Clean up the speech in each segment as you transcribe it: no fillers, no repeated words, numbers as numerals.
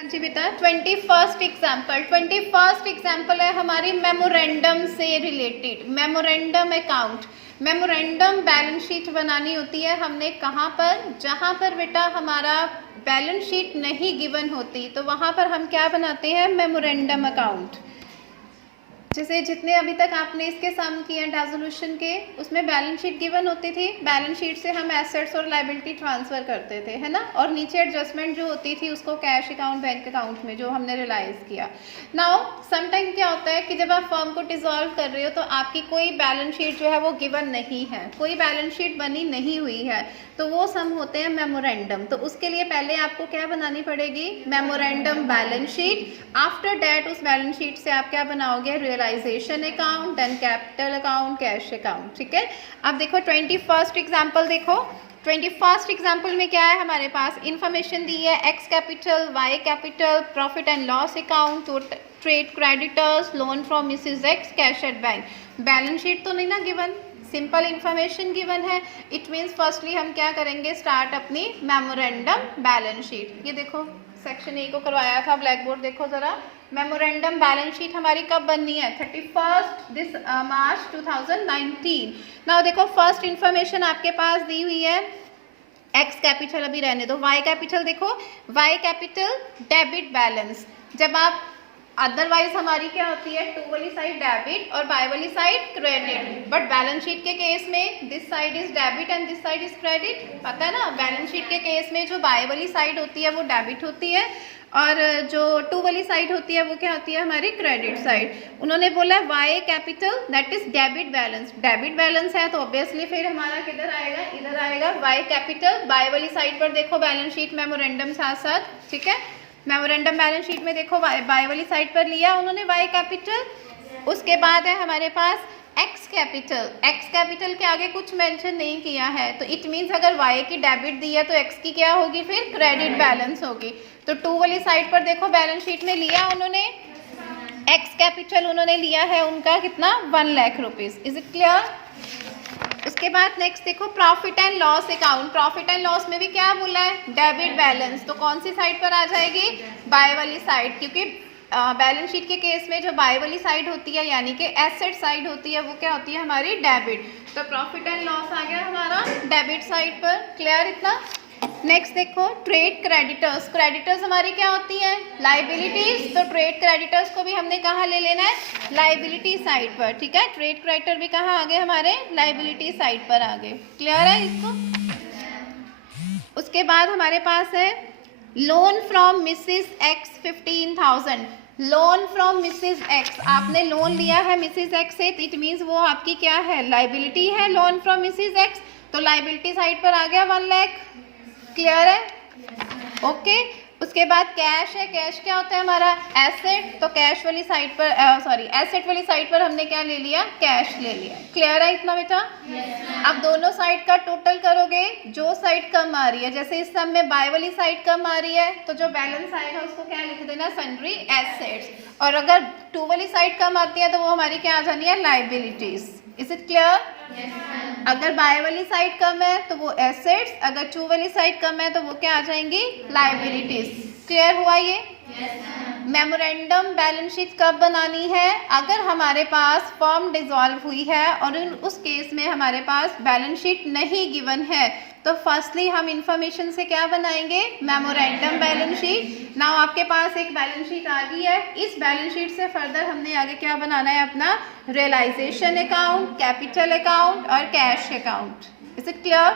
हाँ जी बेटा, 21st example है हमारी मेमोरेंडम से related. Memorandum account, memorandum balance sheet बनानी होती है हमने कहाँ पर, जहाँ पर बेटा हमारा बैलेंस शीट नहीं गिवन होती तो वहाँ पर हम क्या बनाते हैं, मेमोरेंडम अकाउंट। जैसे जितने अभी तक आपने इसके सम किए हैं रेजोल्यूशन के, उसमें बैलेंस शीट गिवन होती थी, बैलेंस शीट से हम एसेट्स और लायबिलिटी ट्रांसफर करते थे, है ना, और नीचे एडजस्टमेंट जो होती थी उसको कैश अकाउंट, बैंक अकाउंट में जो हमने रियलाइज किया। नाउ समटाइम क्या होता है कि जब आप फर्म को डिसॉल्व कर रहे हो तो आपकी कोई बैलेंस शीट जो है वो गिवन नहीं है, कोई बैलेंस शीट बनी नहीं हुई है, तो वो सम होते हैं मेमोरेंडम। तो उसके लिए पहले आपको क्या बनानी पड़ेगी, memorandum balance sheet. After that उस बैलेंस शीट से आप क्या बनाओगे, realisation account, then capital account, cash account. ठीक है, अब देखो 21st एग्जाम्पल देखो। 21st एग्जाम्पल में क्या है हमारे पास, इंफॉर्मेशन दी है X capital, Y capital, profit and loss account, trade creditors, loan from Mrs X, cash at bank. Balance sheet तो नहीं ना गिवन, सिंपल इंफॉर्मेशन गिवन है। इट मीन्स फर्स्टली हम क्या करेंगे, स्टार्ट अपनी मेमोरेंडम बैलेंस शीट। ये देखो सेक्शन ए को करवाया था, ब्लैक बोर्ड देखो जरा। मेमोरेंडम बैलेंस शीट हमारी कब बननी है, 31 मार्च 2019। नाउ देखो फर्स्ट इंफॉर्मेशन आपके पास दी हुई है एक्स कैपिटल, अभी रहने दो। वाई कैपिटल देखो, वाई कैपिटल डेबिट बैलेंस। जब आप अदरवाइज हमारी क्या होती है, टू वाली साइड डेबिट और बाय वाली side credit, but balance sheet के केस में this side is debit and this side is credit. पता है ना, बैलेंस शीट के केस में जो बाय वाली साइड होती है वो डेबिट होती है और जो टू वाली साइड होती है वो क्या होती है, हमारी क्रेडिट साइड। उन्होंने बोला Y capital that is debit balance, debit balance है तो ऑब्वियसली फिर हमारा किधर आएगा, इधर आएगा वाई कैपिटल। बाय वाली साइड पर देखो बैलेंस शीट मेमोरेंडम साथ साथ, ठीक है, मेमोरेंडम बैलेंस शीट में देखो बाय वाली साइड पर लिया उन्होंने वाई कैपिटल। उसके बाद है हमारे पास एक्स कैपिटल, एक्स कैपिटल के आगे कुछ मेंशन नहीं किया है तो इट मीन्स अगर वाई की डेबिट दी है तो एक्स की क्या होगी, फिर क्रेडिट बैलेंस होगी। तो टू वाली साइड पर देखो बैलेंस शीट में लिया उन्होंने एक्स कैपिटल, उन्होंने लिया है उनका कितना, 1 lakh rupees. Is it clear. उसके बाद नेक्स्ट देखो profit and loss account. Profit and loss में भी क्या बोला है, डेबिट बैलेंस, तो कौन सी साइड पर आ जाएगी, बाय वाली साइड, क्योंकि बैलेंस शीट के केस में जो बाय वाली साइड होती है यानी कि एसेट साइड होती है वो क्या होती है, हमारी डेबिट। तो प्रॉफिट एंड लॉस आ गया हमारा डेबिट साइड पर। क्लियर इतना। नेक्स्ट देखो ट्रेड क्रेडिटर्स, क्रेडिटर्स हमारी क्या होती हैं, लाइबिलिटीज। तो ट्रेड क्रेडिटर्स को भी हमने कहाँ ले लेना है, लाइबिलिटी साइड पर। ठीक है, ट्रेड क्रेडिटर भी कहाँ आ गए, हमारे लाइबिलिटी साइड पर आ गए। क्लियर है इसको। उसके बाद हमारे पास है loan from Mrs x 15,000। Loan from Mrs x, आपने लोन लिया है मिसेस एक्स से, इट मीन्स वो आपकी क्या है, लाइबिलिटी है। लोन फ्रॉम मिसेस एक्स, तो लाइबिलिटी साइड पर आ गया 1 लाख। क्लियर है, ओके। उसके बाद कैश है, कैश क्या होता है हमारा, एसेट, तो कैश वाली साइड पर सॉरी एसेट वाली साइड पर हमने क्या ले लिया, कैश ले लिया। क्लियर है इतना बेटा। अब दोनों साइड का टोटल करोगे, जो साइड कम आ रही है, जैसे इस सब में बाय वाली साइड कम आ रही है तो जो बैलेंस आएगा उसको क्या लिख देना, सन्ड्री एसेट्स, और अगर टू वाली साइड कम आती है तो वो हमारी क्या आ जानी है, लाइबिलिटीज। Is it clear. अगर बाय वाली साइड कम है तो वो एसेट्स, अगर टू वाली साइड कम है तो वो क्या आ जाएंगी, लाइबिलिटीज। क्लियर हुआ ये। मेमोरेंडम बैलेंस शीट कब बनानी है, अगर हमारे पास फर्म डिसॉल्व हुई है और उस केस में हमारे पास बैलेंस शीट नहीं गिवन है तो फर्स्टली हम इंफॉर्मेशन से क्या बनाएंगे, मेमोरेंडम बैलेंस शीट। नाउ आपके पास एक बैलेंस शीट आ गई है, इस बैलेंस शीट से फर्दर हमने आगे क्या बनाना है, अपना रियलाइजेशन अकाउंट, कैपिटल अकाउंट और cash account. Is it clear.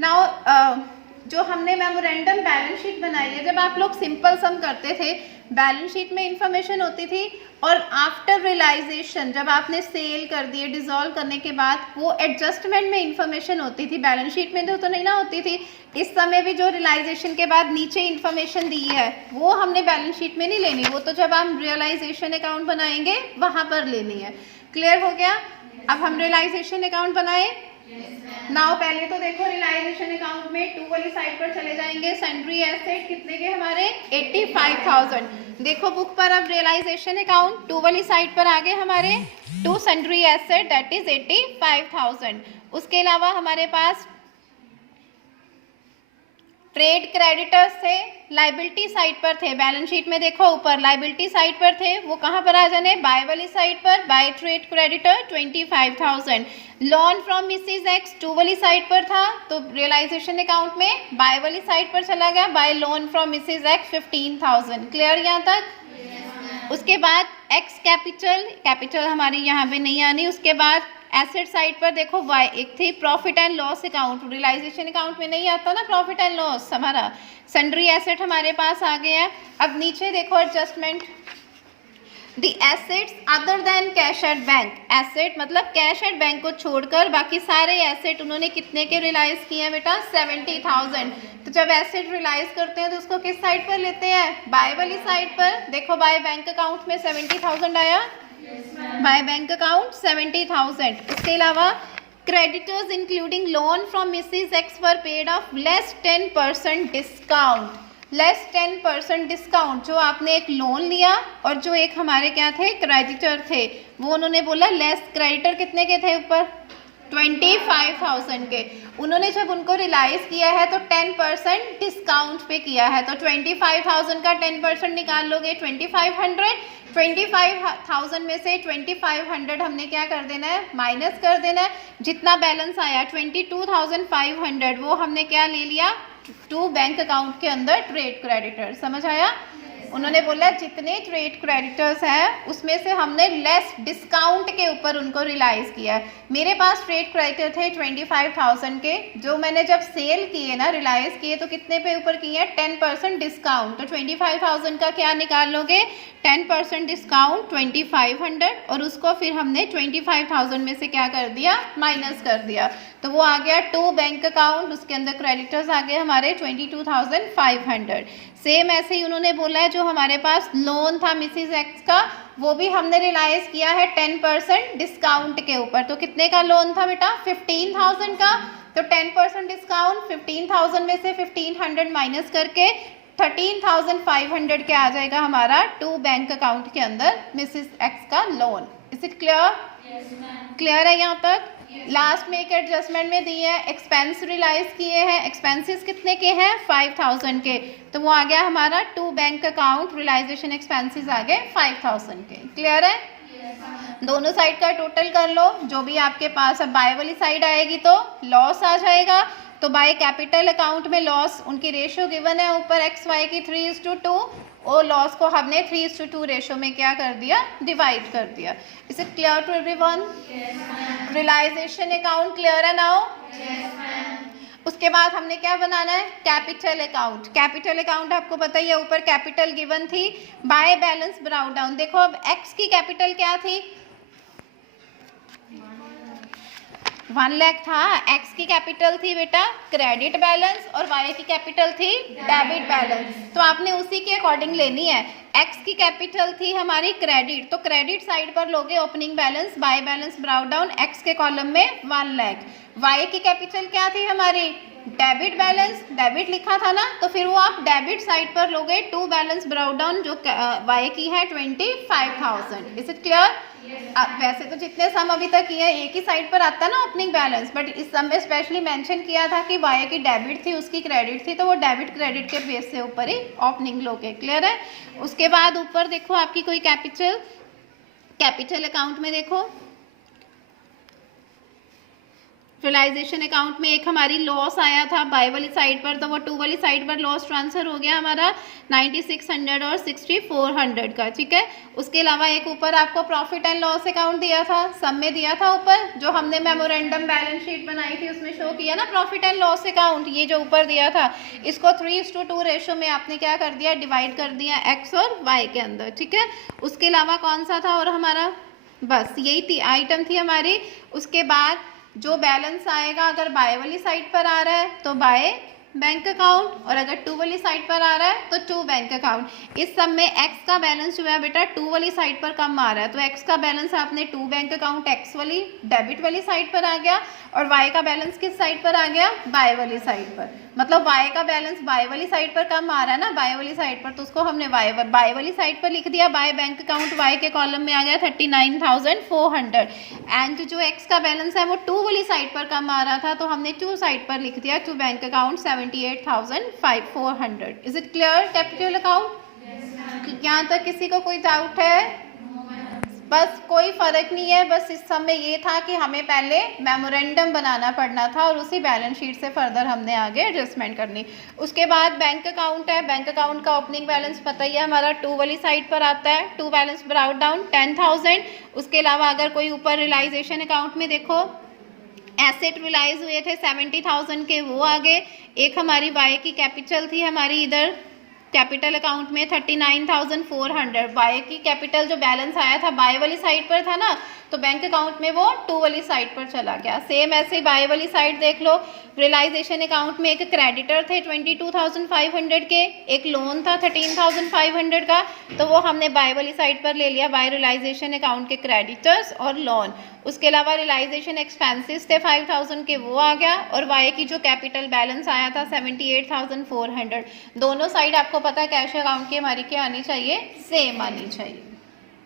Now जो हमने मेमोरेंडम बैलेंस शीट बनाई है, जब आप लोग सिंपल सम करते थे बैलेंस शीट में इंफॉर्मेशन होती थी और आफ्टर रियलाइजेशन जब आपने सेल कर दिए डिसॉल्व करने के बाद वो एडजस्टमेंट में इंफॉर्मेशन होती थी, बैलेंस शीट में तो नहीं ना होती थी। इस समय भी जो रियलाइजेशन के बाद नीचे इंफॉर्मेशन दी है वो हमने बैलेंस शीट में नहीं लेनी, वो तो जब हम रियलाइजेशन अकाउंट बनाएंगे वहाँ पर लेनी है। क्लियर हो गया। अब हम रियलाइजेशन अकाउंट बनाए। नाउ पहले तो देखो रियलाइजेशन अकाउंट में टू वाली साइड पर चले जाएंगे, सन्ड्री एसेट कितने के हमारे 85,000। देखो बुक पर अब रियलाइजेशन अकाउंट टू वाली साइड पर आगे हमारे to sundry asset that is 85,000। उसके अलावा हमारे पास ट्रेड क्रेडिटर्स थे, लाइबिलिटी साइड पर थे, बैलेंस शीट में देखो ऊपर लाइबिलिटी साइड पर थे, वो कहाँ पर आ जाने, बाय वाली साइड पर, by trade creditor 25,000, loan from Mrs X to वाली साइड पर था, तो रियलाइजेशन अकाउंट में बाय वाली साइड पर चला गया, by loan from Mrs X 15,000। Clear यहाँ तक। उसके बाद एक्स कैपिटल हमारी यहाँ पे नहीं आनी। उसके बाद एसेट साइड पर देखो वाई एक थी, profit and loss account, realisation account में नहीं आता ना प्रॉफिट एंड लॉस, हमारा सन्ड्री एसेट हमारे पास आ गया है। अब नीचे देखो adjustment, the assets other than cash at bank, asset मतलब कैश एट बैंक को छोड़कर बाकी सारे एसेट उन्होंने कितने के रियलाइज किए हैं बेटा, 70,000। तो जब एसेट रियलाइज करते हैं तो उसको किस साइड पर लेते हैं, बाय वाली साइड पर। देखो बाय बैंक अकाउंट में 70,000 आया, बाय बैंक अकाउंट 70,000। इसके अलावा creditors including loan from Mrs x were paid of less 10% discount, less 10% discount. जो आपने एक लोन लिया और जो एक हमारे क्या थे, क्रेडिटर थे, वो उन्होंने बोला लेस, क्रेडिटर कितने के थे ऊपर, 25,000 के, उन्होंने जब उनको रियलाइज किया है तो 10% डिस्काउंट पे किया है, तो 25,000 का 10% निकाल लोगे 2500, 25,000 में से 2500 हमने क्या कर देना है, माइनस कर देना है। जितना बैलेंस आया 22,500 वो हमने क्या ले लिया, टू बैंक अकाउंट के अंदर ट्रेड क्रेडिटर। समझ आया। उन्होंने बोला जितने ट्रेड क्रेडिटर्स हैं उसमें से हमने लेस डिस्काउंट के ऊपर उनको रियलाइज किया है। मेरे पास ट्रेड क्रेडिटर थे 25,000 के, जो मैंने जब सेल किए ना, रियलाइज किए, तो कितने पे ऊपर किए हैं, 10% डिस्काउंट। तो 25,000 का क्या निकाल लोगे, 10% डिस्काउंट 2500, और उसको फिर हमने 25,000 में से क्या कर दिया, माइनस कर दिया, तो वो आ गया टू बैंक अकाउंट, उसके अंदर क्रेडिटर्स आ गए हमारे 22,500। सेम ऐसे ही उन्होंने बोला है जो हमारे पास लोन था मिसिज एक्स का, वो भी हमने रियलाइज किया है 10% डिस्काउंट के ऊपर। तो कितने का लोन था बेटा, 15,000 का, तो 10% डिस्काउंट, 15,000 में से 1500 माइनस करके 13,500 के आ जाएगा हमारा टू बैंक अकाउंट के अंदर मिसिज एक्स का loan. Is it clear? Clear है यहाँ तक। लास्ट में एक एडजस्टमेंट में दी है, एक्सपेंस रियलाइज किए हैं, एक्सपेंसेस कितने के हैं, 5,000 के, तो वो आ गया हमारा to bank account realization expenses आ गए 5,000 के। क्लियर है। दोनों साइड का टोटल कर लो, जो भी आपके पास, अब बाय वाली साइड आएगी तो लॉस आ जाएगा, तो बाय कैपिटल अकाउंट में लॉस, उनकी रेशियो गिवन है ऊपर एक्स वाई की 3:2, और लॉस को हमने 3:2 रेशो में क्या कर दिया, डिवाइड कर दिया। Is it clear to everyone? Realisation account clear है नाउ? उसके बाद हमने क्या बनाना है, कैपिटल अकाउंट। कैपिटल अकाउंट आपको पता ही है, ऊपर कैपिटल गिवन थी, बाय बैलेंस ब्राउन डाउन। देखो अब एक्स की कैपिटल क्या थी, 1 लाख था, एक्स की कैपिटल थी बेटा क्रेडिट बैलेंस, और वाई की कैपिटल थी डेबिट बैलेंस, तो आपने उसी के अकॉर्डिंग लेनी है। एक्स की कैपिटल थी हमारी क्रेडिट, तो क्रेडिट साइड पर लोगे opening balance, by balance brown down, x के कॉलम में 1 लाख। वाई की कैपिटल क्या थी हमारी, डेबिट बैलेंस, डेबिट लिखा था ना, तो फिर वो आप डेबिट साइड पर लोगे टू बैलेंस ब्राउन डाउन, जो वाई की है 25,000। Is it clear? वैसे तो जितने सम अभी तक किए हैं एक ही साइड पर आता है ना ओपनिंग बैलेंस, बट इस सम में स्पेशली मेंशन किया था कि वाई की डेबिट थी, उसकी क्रेडिट थी, तो वो डेबिट क्रेडिट के बेस से ऊपर ही ओपनिंग लोगे। क्लियर है। उसके बाद ऊपर देखो आपकी कोई कैपिटल अकाउंट में देखो रियलाइजेशन अकाउंट में एक हमारी लॉस आया था बाय वाली साइड पर, तो वो टू वाली साइड पर लॉस ट्रांसफर हो गया हमारा 9600 और 6400 का। ठीक है। उसके अलावा एक ऊपर आपको प्रॉफिट एंड लॉस अकाउंट दिया था, सब में दिया था ऊपर, जो हमने मेमोरेंडम बैलेंस शीट बनाई थी उसमें शो किया ना प्रॉफिट एंड लॉस अकाउंट, ये जो ऊपर दिया था, इसको 3:2 रेशो में आपने क्या कर दिया, डिवाइड कर दिया एक्स और वाई के अंदर। ठीक है। उसके अलावा कौन सा था और हमारा, बस यही थी आइटम थी हमारी। उसके बाद जो बैलेंस आएगा, अगर बाय वाली साइड पर आ रहा है तो बाय बैंक अकाउंट, और अगर टू वाली साइड पर आ रहा है तो टू बैंक अकाउंट। इस सब में एक्स का बैलेंस जो है बेटा टू वाली साइड पर कम आ रहा है, तो एक्स का बैलेंस आपने टू बैंक अकाउंट एक्स वाली डेबिट वाली साइड पर आ गया, और वाई का बैलेंस किस साइड पर आ गया, बाय वाली साइड पर। मतलब y का बैलेंस y वाली साइड पर कम आ रहा है ना, y वाली साइड पर, तो उसको हमने y वाली साइड पर लिख दिया। बाय बैंक अकाउंट y के कॉलम में आ गया 39,400 एंड जो x का बैलेंस है वो 2 वाली साइड पर कम आ रहा था, तो हमने 2 साइड पर लिख दिया, to bank account 78,400। Is it clear capital account? यहाँ तक किसी को कोई डाउट है? बस कोई फर्क नहीं है, बस इस सब में ये था कि हमें पहले मेमोरेंडम बनाना पड़ना था और उसी बैलेंस शीट से फर्दर हमने आगे एडजस्टमेंट करनी। उसके बाद बैंक अकाउंट है, बैंक अकाउंट का ओपनिंग बैलेंस पता ही है हमारा 2 वाली साइड पर आता है, 2 बैलेंस ब्राउट डाउन 10,000। उसके अलावा अगर कोई ऊपर रियलाइजेशन अकाउंट में देखो एसेट रिलाइज हुए थे 70,000 के, वो आगे। एक हमारी वाई की कैपिटल थी हमारी इधर कैपिटल अकाउंट में 39,400, बाय की कैपिटल जो बैलेंस आया था बाय वाली साइड पर था ना, तो बैंक अकाउंट में वो 2 वाली साइड पर चला गया। सेम ऐसे ही बाय वाली साइड देख लो, रियलाइजेशन अकाउंट में एक क्रेडिटर थे 22,500 के, एक लोन था 13,500 का, तो वो हमने बाय वाली साइड पर ले लिया, बाय रियलाइजेशन अकाउंट के क्रेडिटर्स और लोन। उसके अलावा रियलाइजेशन एक्सपेंसेस थे 5,000 के, वो आ गया, और वाई की जो कैपिटल बैलेंस आया था 78,400। दोनों साइड आपको पता है कैश अकाउंट की हमारी क्या आनी चाहिए, सेम आनी चाहिए।